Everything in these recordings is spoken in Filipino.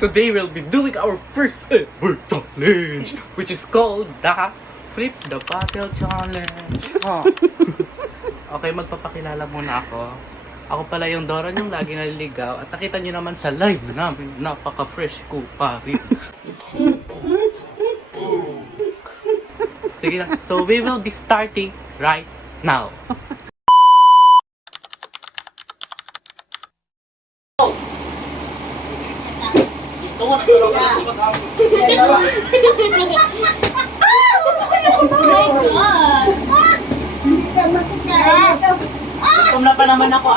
Today we'll be doing our first ever challenge, which is called the Flip the Bottle Challenge. Okay, magpapakilala muna ako. Ako pala yung Doran yung lagi naliligaw at nakita nyo naman sa live namin, napaka-fresh ko pa rin. Sige lang, so we will be starting right now. Hindi ka makikaya. Gutom na pa naman ako.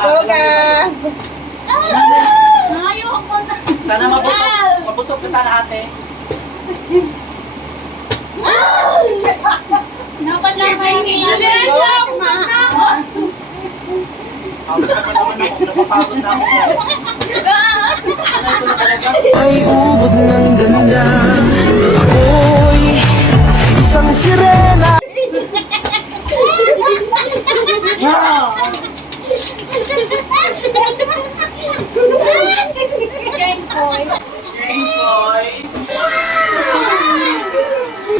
Ayoko na. Sana mabusog ka sana ate. Dapat lang kayo nilalaman. Tapos na pa naman ako. Napapagod na ako. Ay ubod ng ganda. Ako'y isang sirena. Game boy. Game boy.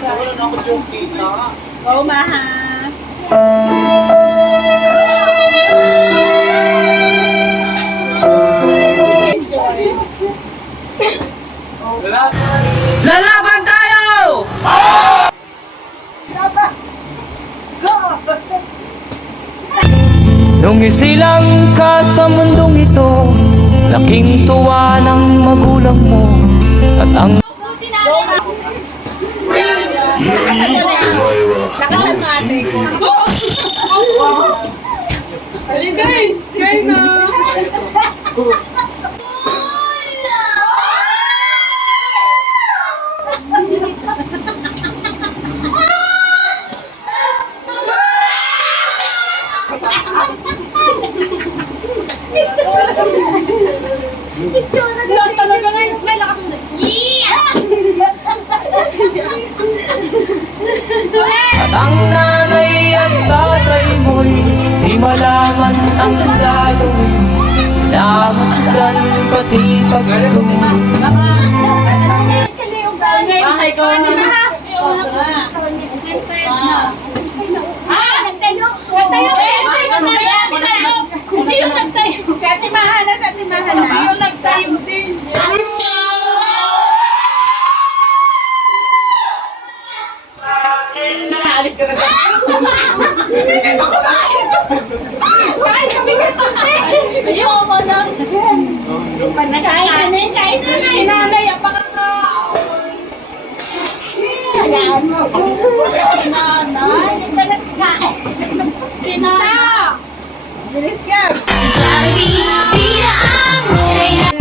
Wala na ako joke dito. Oo, maha. Lalaban tayo! Go! Nung isilang ka sa mundong ito, laking tuwa ng magulang mo at ang Lakasan mo na yan. Lakasan mo ate. Sky na. Talaga na yung lakas mo. at ang nanay at tatay mo'y di malaman ang gagawin. Namasdan pati pagtulong. Bahay ko na. Hindi yung nagtayo. Sa ate Mahana, sa ate Mahana. Hindi yung nagtayo din. Naalis ka na ba? Kain kami ka. Ayoko lang. Kain na, kain na. Sinanay, apakakaw. Hayaan mo. Sinanay. Sinanay. Bilis ka. Jollibee ang saya.